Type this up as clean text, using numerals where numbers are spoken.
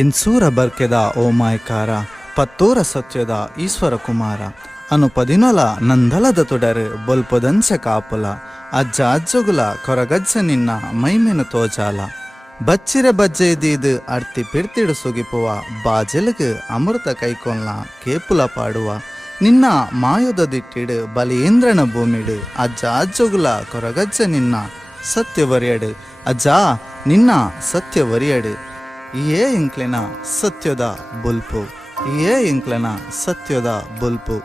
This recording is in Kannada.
ಇನ್ಸೂರ ಬರ್ಕೆದ ಓ ಮಾಯ್ಕಾರ ಪತ್ತೂರ ಸತ್ಯದ ಈಶ್ವರ ಕುಮಾರ ಅನು ಪದಿನೊಲ ನಂದಲದ ತುಡರು ಬೊಲ್ಪೊದಂಚ ಕಾಪುಲ ಅಜ್ಜ ಅಜ್ಜುಗುಲ ಕೊರಗಜ್ಜ ನಿನ್ನ ಮೈಮೆನು ತೋಜಾಲ ಬಚ್ಚಿರೆ ಬಜ್ಜೆ ಇದ್ದೀದು ಅರ್ತಿ ಪಿಡ್ತಿಡು ಸುಗಿಪುವ ಬಾಜೆಲುಗು ಅಮೃತ ಕೈಕೊಲ್ಲ ಕೇಪುಲ ಪಾಡುವ ನಿನ್ನ ಮಾಯುದ ದಿಟ್ಟಿಡು ಬಲಿಯೇಂದ್ರನ ಭೂಮಿಡು ಅಜ್ಜ ಅಜ್ಜುಗುಲ ಕೊರಗಜ್ಜ ನಿನ್ನ ಸತ್ಯವರಿಯಡು ಅಜ್ಜ ನಿನ್ನ ಸತ್ಯವರಿಯಡು ಏ ಇಂಕ್ಲೆನ ಸತ್ಯದ ಬುಲ್ಪು ಏ ಇಂಕ್ಲೆನ ಸತ್ಯದ ಬುಲ್ಪು.